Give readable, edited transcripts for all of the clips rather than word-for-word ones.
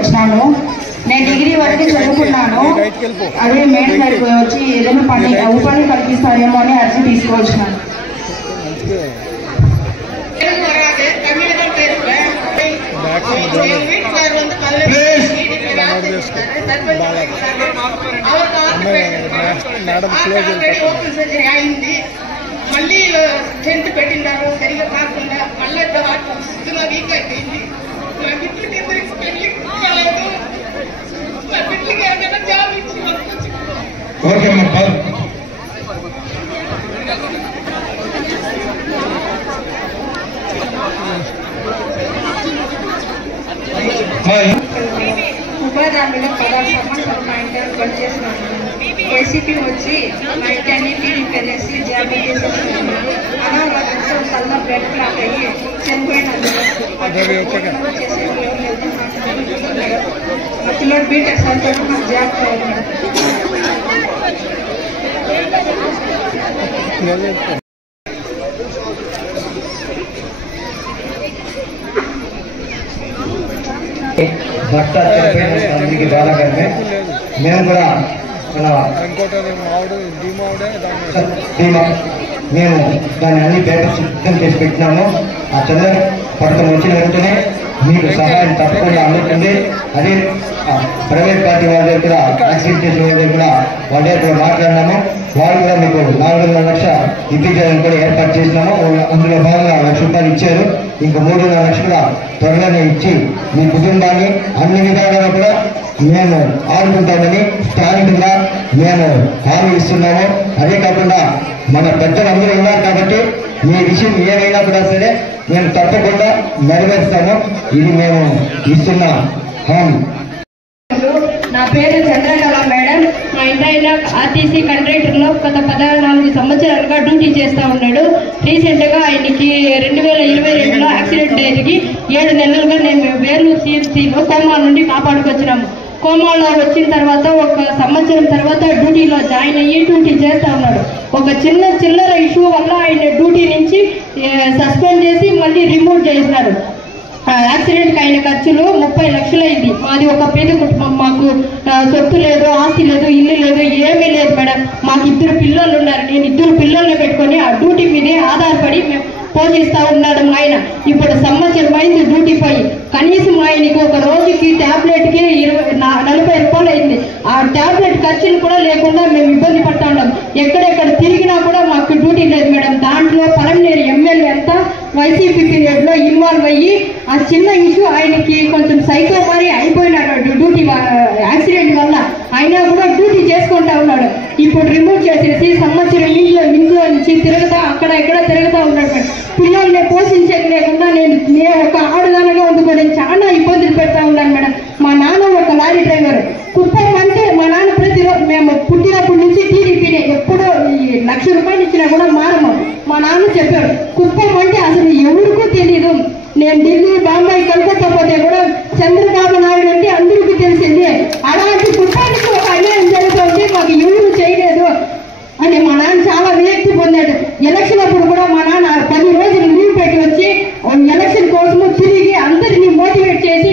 వచ్చాను. నేను డిగ్రీ వరకు చదువుకున్నాను. అదే మేడం గారికి వచ్చి ఏదైనా పని ఉపాధి కల్పిస్తారేమో అని అర్జీ తీసుకువచ్చాను. మళ్ళీ టెంట్ పెట్టినారు సరిగా కాకుండా మళ్ళీ వీక్ అయిపోయింది. నా బిడ్డలకి ఇద్దరికి పెళ్లి కాలేదు. నా బిడ్డలకి ఏమైనా జాబ్ ఇచ్చి ఉపాధి హామీలో 16 సంవత్సరాలు మా ఇంటర్ పనిచేసినాను. ఏసీపీ వచ్చి మా ఇంటిని టీడీపీ చేసి జాబ్ చేసేస్తున్నాను. అనారోగ్యంతో కళ్ళ బ్లడ్ క్లాట్ అయ్యి చనిపోయినందుకు చేసేది ఎవరు లేదు. మా పిల్లలు బీటెక్ చదువుతాడు. నాకు జాబ్ కావాలి. భర్త చనిపోయిన బాధాకరమే. మేము కూడా మేము దాన్ని అన్ని పేపర్ సిద్ధం చేసి పెట్టినాము. ఆ చంద్ర పథకం వచ్చిన వెంటనే మీకు సహాయం తప్పకుండా అందుతుంది. అదే ప్రైవేట్ పార్టీ వాళ్ళ దగ్గర యాక్సిడెంట్ చేసిన వాళ్ళ దగ్గర వాళ్ళ దగ్గర మాట్లాడినాము. వాళ్ళు కూడా మీకు 4.5 లక్షలు ఇప్పించాలని కూడా ఏర్పాటు చేసినాము. అందులో భాగంగా 1 లక్ష రూపాయలు ఇచ్చారు. ఇంకా 3.5 లక్షలు త్వరగానే ఇచ్చి మీ కుటుంబాన్ని అన్ని విధాలుగా కూడా మేము ఆడుకుంటామని స్థానికంగా మేము హామీ ఇస్తున్నాము. అదే కాకుండా మన పెద్దలందరూ ఉన్నారు కాబట్టి మీ విషయం ఏమైనా కూడా సరే మేము తప్పకుండా నెరవేరుస్తాము. ఇది మేము ఇస్తున్న హామీ. నా పేరు చంద్రకళ మేడం. మా ఇంటాయన ఆర్టీసీ కండక్టర్లో గత 14 సంవత్సరాలుగా డ్యూటీ చేస్తూ ఉన్నాడు. రీసెంట్గా ఆయనకి 2022లో యాక్సిడెంట్ జరిగి 7 నెలలుగా నేను వేలూరు సిఎంసీలో కోమా నుండి కాపాడుకొచ్చినాము. కోమాలో వచ్చిన తర్వాత 1 సంవత్సరం తర్వాత డ్యూటీలో జాయిన్ అయ్యి డ్యూటీ చేస్తూ ఉన్నాడు. ఒక చిల్లర ఇష్యూ వల్ల ఆయన డ్యూటీ నుంచి సస్పెండ్ చేసి మళ్ళీ రిమూవ్ చేసినారు. యాక్సిడెంట్కి అయిన ఖర్చులు 30 లక్షలు అయింది. మాది ఒక పేద కుటుంబం. మాకు సొత్తు లేదు, ఆస్తి లేదు, ఇల్లు లేదు, ఏమీ లేదు మేడం. మాకు 2 పిల్లలు ఉన్నారు. నేను 2 పిల్లల్ని పెట్టుకొని ఆ డ్యూటీ మీదే ఆధారపడి మేము పోషిస్తూ ఉన్నాడు. ఆయన ఇప్పుడు సంవత్సరం అయింది డ్యూటీ పోయి. కనీసం ఆయనకి ఒక రోజుకి ట్యాబ్లెట్కి 40 రూపాయలు అయింది. ఆ ట్యాబ్లెట్ ఖర్చులు కూడా లేకుండా మేము ఇబ్బంది పడతా ఉన్నాం. ఎక్కడెక్కడ తిరిగినా కూడా మాకు డ్యూటీ లేదు మేడం. దాంట్లో పలంనేరు ఎమ్మెల్యే అంతా వైసీపీ పీరియడ్లో ఇన్వాల్వ్ అయ్యి ఆ చిన్న ఇష్యూ ఆయనకి కొంచెం సైకో మారి అయిపోయినాడు డ్యూటీ యాక్సిడెంట్ వల్ల. అయినా కూడా డ్యూటీ చేసుకుంటా ఉన్నాడు. ఇప్పుడు రిమూవ్ చేసేసి సంవత్సరం ఇంట్లో నుంచి తిరుగుతా అక్కడ ఇక్కడ తిరుగుతూ ఉన్నాడు మేడం. పిల్లల్ని పోషించేది లేకుండా నేను ఒక ఆడదానిగా ఉండుకొని చాలా ఇబ్బందులు పెడతా ఉన్నాను మేడం. మా నాన్న ఒక లారీ డ్రైవర్. కుప్పం అంటే మా నాన్న ప్రతిరోజు మేము పుట్టినప్పటి నుంచి టీడీపీని ఎప్పుడూ 1 లక్ష రూపాయలు ఇచ్చినా కూడా మారము. మా నాన్న చెప్పాడు కుప్పం అంటే అసలు ఎవరికూ తెలీదు. నేను ఢిల్లీ, బాంబాయి, కలకత్తా పోతే కూడా చంద్రబాబు నాయుడు అంటే అందరికీ తెలిసింది. అలాంటి కుట్టానికి ఒక అన్యాయం జరుగుతుంది, మాకు ఎవరు చేయలేదు అని మా నాన్న చాలా విరక్తి పొందాడు. ఎలక్షన్ అప్పుడు కూడా మా నాన్న 10 రోజులు లీవ్ పెట్టి వచ్చి ఎలక్షన్ కోసము తిరిగి అందరినీ మోటివేట్ చేసి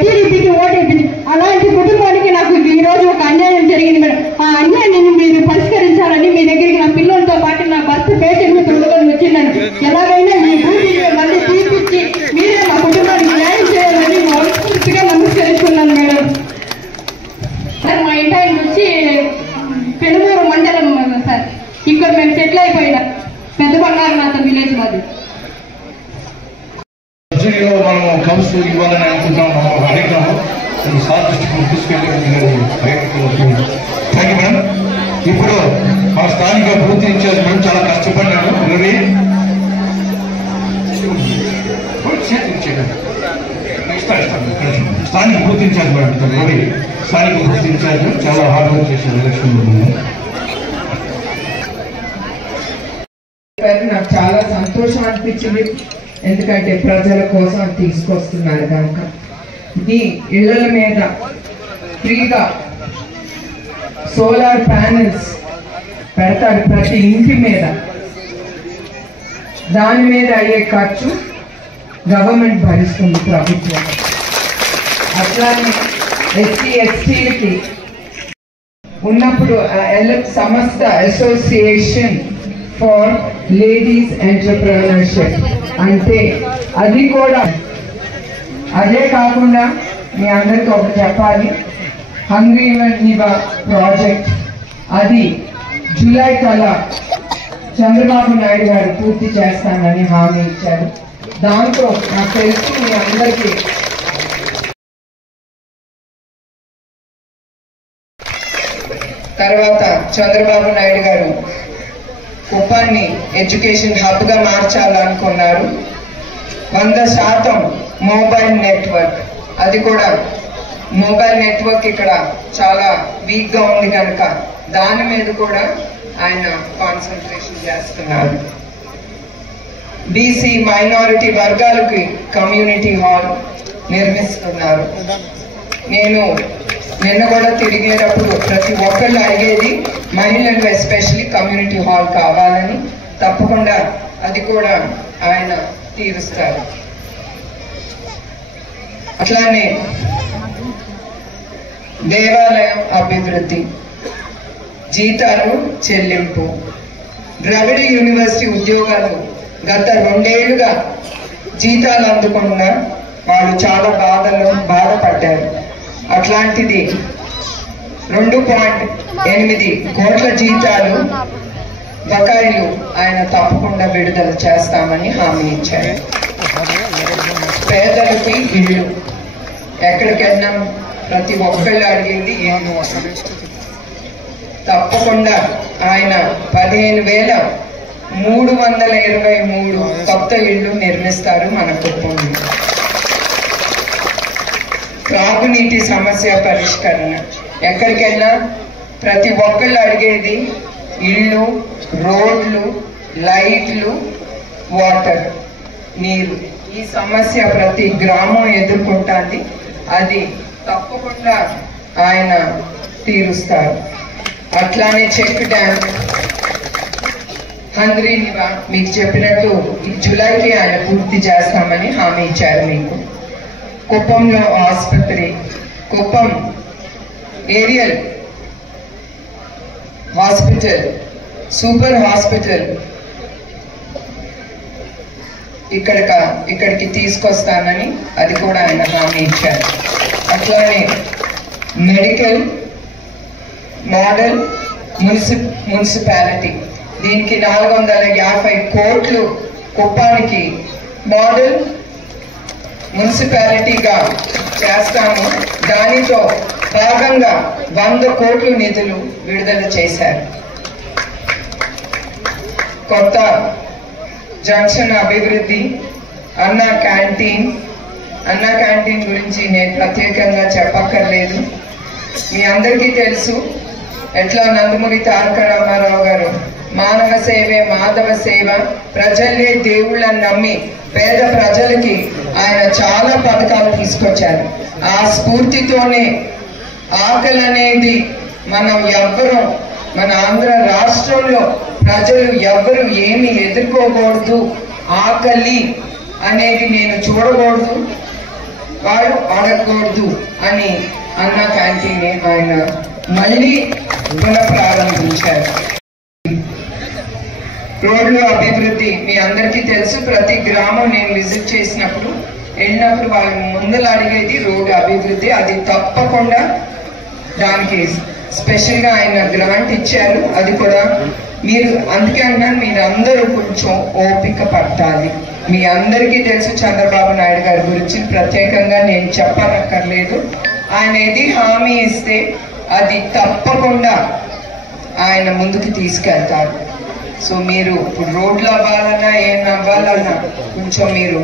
టీడీపీకి ఓటేపింది. అలాంటి కుటుంబానికి నాకు ఈరోజు ఒక అన్యాయం జరిగింది మేడం. ఆ అన్యాయాన్ని మీరు పరిష్కరించాలని మీ దగ్గరికి నా పిల్లలతో పాటు నా భర్త పేషెంట్ని తొలగని వచ్చిన్నాను. ఎలాగైనా ఈ డ్యూటీని మళ్ళీ తీపిచ్చి మీరే మా కుటుంబానికి న్యాయం చేయాలని మనస్ఫూర్తిగా నమస్కరిస్తున్నాను. మాతం విలేజ్ మాది. మనం కౌన్స్ ఇవ్వాలని అనుకుంటున్నాము, అడిగినాము. సార్ దృష్టికి తీసుకెళ్ళి థ్యాంక్ యూ మేడం. ఇప్పుడు మా స్థానిక పూర్తి ఇన్ఛార్జ్ మేడం చాలా కష్టపడినాడు. రవి స్థానిక పూర్తి ఇన్ఛార్జ్ మేడం రవి స్థానిక పూర్తి ఇన్ఛార్జ్ చాలా హార్డ్ వర్క్ చేశారు ఎలక్షన్. నాకు చాలా సంతోషం అనిపించింది, ఎందుకంటే ప్రజల కోసం తీసుకొస్తున్నారు కనుక. ఈ ఇళ్ల మీద ఫ్రీగా సోలార్ ప్యానెల్స్ పెడతారు ప్రతి ఇంటి మీద. దాని మీద అయ్యే ఖర్చు గవర్నమెంట్ భరిస్తుంది, ప్రభుత్వం. అట్లానే SC/STలకి ఉన్నప్పుడు సంస్థ అసోసియేషన్ ఫర్ లేడీస్ ఎంటర్ప్రెన్యూర్షిప్ అంటే అది కూడా. అదే కాకుండా మీ అందరికీ ఒకటి చెప్పాలి, హంగ్రీ నివా ప్రాజెక్ట్ అది జూలై కల్లా చంద్రబాబు నాయుడు గారు పూర్తి చేస్తానని హామీ ఇచ్చారు. దాంతో నాకు తెలుసు మీ అందరికీ తర్వాత చంద్రబాబు నాయుడు గారు కుప్పాన్ని ఎడ్యుకేషన్ హబ్ గా మార్చాలనుకున్నారు. 100% మొబైల్ నెట్వర్క్, అది కూడా మొబైల్ నెట్వర్క్ ఇక్కడ చాలా వీక్ గా ఉంది కనుక దాని మీద కూడా ఆయన కాన్సన్ట్రేషన్ చేస్తున్నారు. బీసీ మైనారిటీ వర్గాలకి కమ్యూనిటీ హాల్ నిర్మిస్తున్నారు. నేను నిన్న కూడా తిరిగేటప్పుడు ప్రతి ఒక్కళ్ళు అడిగేది మహిళలకు ఎస్పెషల్లీ కమ్యూనిటీ హాల్ కావాలని. తప్పకుండా అది కూడా ఆయన తీరుస్తారు. అట్లానే దేవాలయం అభివృద్ధి, జీతాలు చెల్లింపు, ద్రవిడ యూనివర్సిటీ ఉద్యోగాలు గత 2 ఏళ్లుగా జీతాలు అందకుండా వాళ్ళు చాలా బాధపడ్డారు. అట్లాంటిది 2.8 కోట్ల జీతాలు బకాయిలు ఆయన తప్పకుండా విడుదల చేస్తామని హామీ ఇచ్చారు. పేదలకి ఇళ్ళు, ఎక్కడికైనా ప్రతి ఒక్కళ్ళు అడిగేది ఏమో తప్పకుండా ఆయన 15,323 కొత్త ఇళ్ళు నిర్మిస్తారు మన కుప్పంలో. త్రాగునీటి సమస్య పరిష్కరణ, ఎక్కడికైనా ప్రతి ఒక్కళ్ళు అడిగేది ఇళ్ళు, రోడ్లు, లైట్లు, వాటర్, నీరు. ఈ సమస్య ప్రతి గ్రామం ఎదుర్కొంటుంది, అది తప్పకుండా ఆయన తీరుస్తారు. అట్లానే చెక్ డ్యామ్, హంగ్రీ నివా మీకు చెప్పినట్టు ఈ జూలైకి ఆయన పూర్తి చేస్తామని హామీ ఇచ్చారు మీకు. కుప్పంలో ఆసుపత్రి, Kuppam area hospital, super hospital ఇక్కడికి తీసుకొస్తానని అది కూడా ఆయన హామీ ఇచ్చారు. అట్లానే మెడికల్ మోడల్ మున్సిపాలిటీ, దీనికి 450 కోట్లు కుప్పానికి మోడల్ మున్సిపాలిటీగా చేస్తాము. దానితో భాగంగా 100 కోట్లు నిధులు విడుదల చేశారు. కొత్త జంక్షన్ అభివృద్ధి, అన్నా క్యాంటీన్ గురించి నేను ప్రత్యేకంగా చెప్పక్కర్లేదు. మీ అందరికీ తెలుసు ఎట్లా నందమూరి తారక రామారావు గారు మానవ సేవే మాధవ సేవ, ప్రజలే దేవుళ్ళని నమ్మి పేద ప్రజలకి ఆయన చాలా పథకాలు తీసుకొచ్చారు. ఆ స్ఫూర్తితోనే ఆకలి అనేది మనం ఎవ్వరూ, మన ఆంధ్ర రాష్ట్రంలో ప్రజలు ఎవ్వరు ఏమి ఎదుర్కోకూడదు, ఆకలి అనేది నేను చూడకూడదు, వాళ్ళు అడగకూడదు అని అన్న క్యాంటీన్ ఆయన మళ్ళీ పునఃప్రారంభించారు. రోడ్లు అభివృద్ధి మీ అందరికీ తెలుసు. ప్రతి గ్రామం నేను విజిట్ చేసినప్పుడు వెళ్ళినప్పుడు వాళ్ళు ముందలు అడిగేది రోడ్డు అభివృద్ధి. అది తప్పకుండా దానికి స్పెషల్గా ఆయన గ్రాంట్ ఇచ్చారు. అది కూడా మీరు అందుకే అన్నాను, మీరు అందరూ కొంచెం ఓపిక పట్టాలి. మీ అందరికీ తెలుసు చంద్రబాబు నాయుడు గారి గురించి ప్రత్యేకంగా నేను చెప్పనక్కర్లేదు. ఆయన ఏది హామీ ఇస్తే అది తప్పకుండా ఆయన ముందుకు తీసుకెళ్తారు. సో మీరు ఇప్పుడు రోడ్లు అవ్వాలన్నా ఏం అవ్వాలన్నా కొంచెం మీరు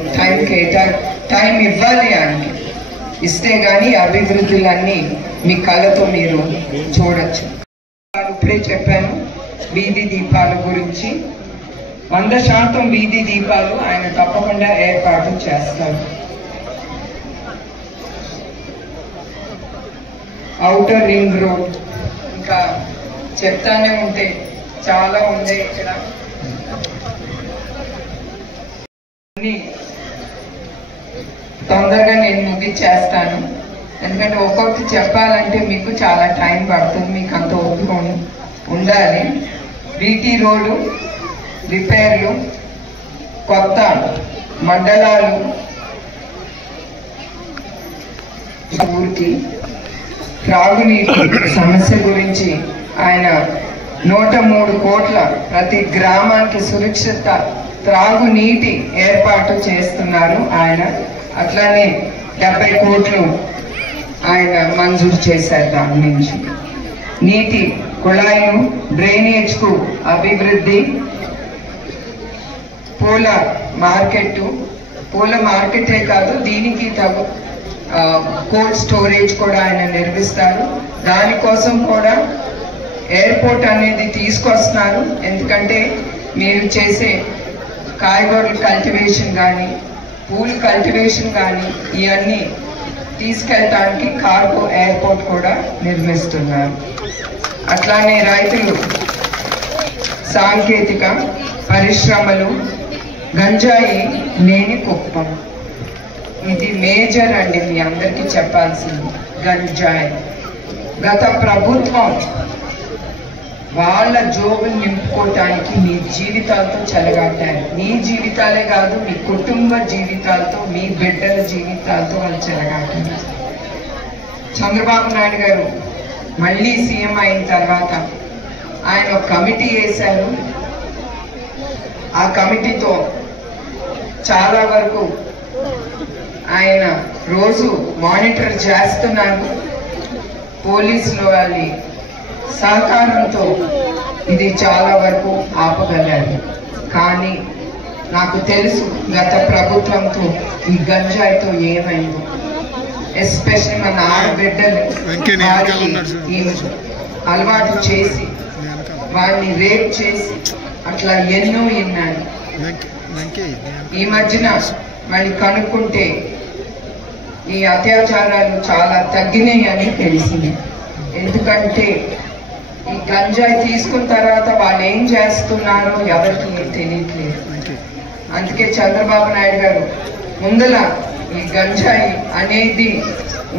టైం ఇవ్వాలి ఆయనకి. ఇస్తే కానీ అభివృద్ధులన్నీ మీ కళ్ళతో మీరు చూడొచ్చు. ఇప్పుడే చెప్పాను వీధి దీపాల గురించి. 100% వీధి దీపాలు ఆయన తప్పకుండా ఏర్పాటు చేస్తారు. ఔటర్ రింగ్ రోడ్ ఇంకా చెప్తానే ఉంటే చాలా ఉంది. ఇక్కడ తొందరగా నేను ముగిచ్చేస్తాను, ఎందుకంటే ఒక్కొక్కటి చెప్పాలంటే మీకు చాలా టైం పడుతుంది, మీకు అంత ఓపిక ఉండాలి. బీటీ రోడ్డు రిపేర్లు, కొత్త మండలాలు ఊరికి త్రాగునీటి సమస్య గురించి ఆయన 103 కోట్ల ప్రతి గ్రామానికి సురక్షిత త్రాగునీటి ఏర్పాటు చేస్తున్నారు ఆయన. అట్లానే 70 కోట్లు ఆయన మంజూరు చేశారు. దాని నుంచి నీటి కుళాయిలు, డ్రైనేజ్ కు అభివృద్ధి, పూల మార్కెటే కాదు దీనికి తగు కోల్డ్ స్టోరేజ్ కూడా ఆయన నిర్మిస్తారు. దానికోసం కూడా ఎయిర్పోర్ట్ అనేది తీసుకొస్తున్నారు. ఎందుకంటే మీరు చేసే కాయగూరల కల్టివేషన్ కానీ పూల కల్టివేషన్ కానీ ఇవన్నీ తీసుకెళ్ళటానికి కార్గో ఎయిర్పోర్ట్ కూడా నిర్మిస్తున్నారు. అట్లానే రైతులు సాంకేతిక పరిశ్రమలు, గంజాయి లేని కుప్పం ఇది మేజర్ అండి, మీ అందరికీ చెప్పాల్సింది. గంజాయి గత ప్రభుత్వం వాళ్ళ జోబులు నింపుకోవటానికి మీ జీవితాలతో చెలగాటారు. మీ జీవితాలే కాదు, మీ కుటుంబ జీవితాలతో, మీ బిడ్డల జీవితాలతో వాళ్ళు చెలగాటారు. చంద్రబాబు నాయుడు గారు మళ్ళీ సీఎం అయిన తర్వాత ఆయన ఒక కమిటీ వేశారు. ఆ కమిటీతో చాలా వరకు ఆయన రోజు మానిటర్ చేస్తున్నారు. పోలీసులు వాళ్ళ సహకారంతో ఇది చాలా వరకు ఆపగలిగారు. కానీ నాకు తెలుసు గత ప్రభుత్వంతో ఈ గంజాయితో ఏమైందో. ఎస్పెషల్లీ మన ఆడబిడ్డలు అలవాటు చేసి వాడిని రేప్ చేసి అట్లా ఎన్నో విన్నాను. ఈ మధ్యన మళ్ళీ కనుక్కుంటే ఈ అత్యాచారాలు చాలా తగ్గినాయి అని తెలిసింది. ఎందుకంటే ఈ గంజాయి తీసుకున్న తర్వాత వాళ్ళు ఏం చేస్తున్నారో ఎవరికి తెలియట్లేదు. అందుకే చంద్రబాబు నాయుడు గారు ముందల ఈ గంజాయి అనేది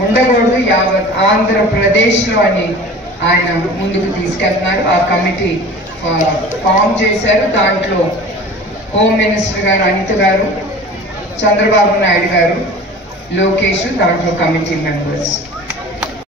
ఉండకూడదు యావత్ ఆంధ్రప్రదేశ్లో అని ఆయన ముందుకు తీసుకెళ్తున్నారు. ఆ కమిటీ ఫామ్ చేశారు. దాంట్లో హోమ్ మినిస్టర్ గారు అనిత గారు, చంద్రబాబు నాయుడు గారు, లోకేష్ దాంట్లో కమిటీ మెంబర్స్.